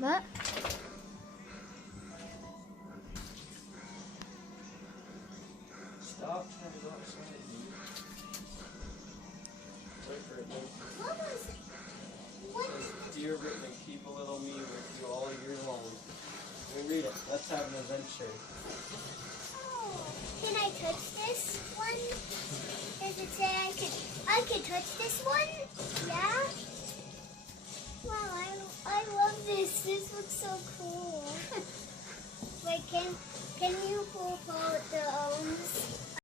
What? Stop trying to go outside, dude. Wait for it, dude. What was it? What? It says, Dear Brittany, keep a little me with you all year long. Let me read it. Let's have an adventure. Oh, can I touch this one? Does it say I could touch this one? Yeah? Wow, I love this. This looks so cool. Wait, can you pull apart the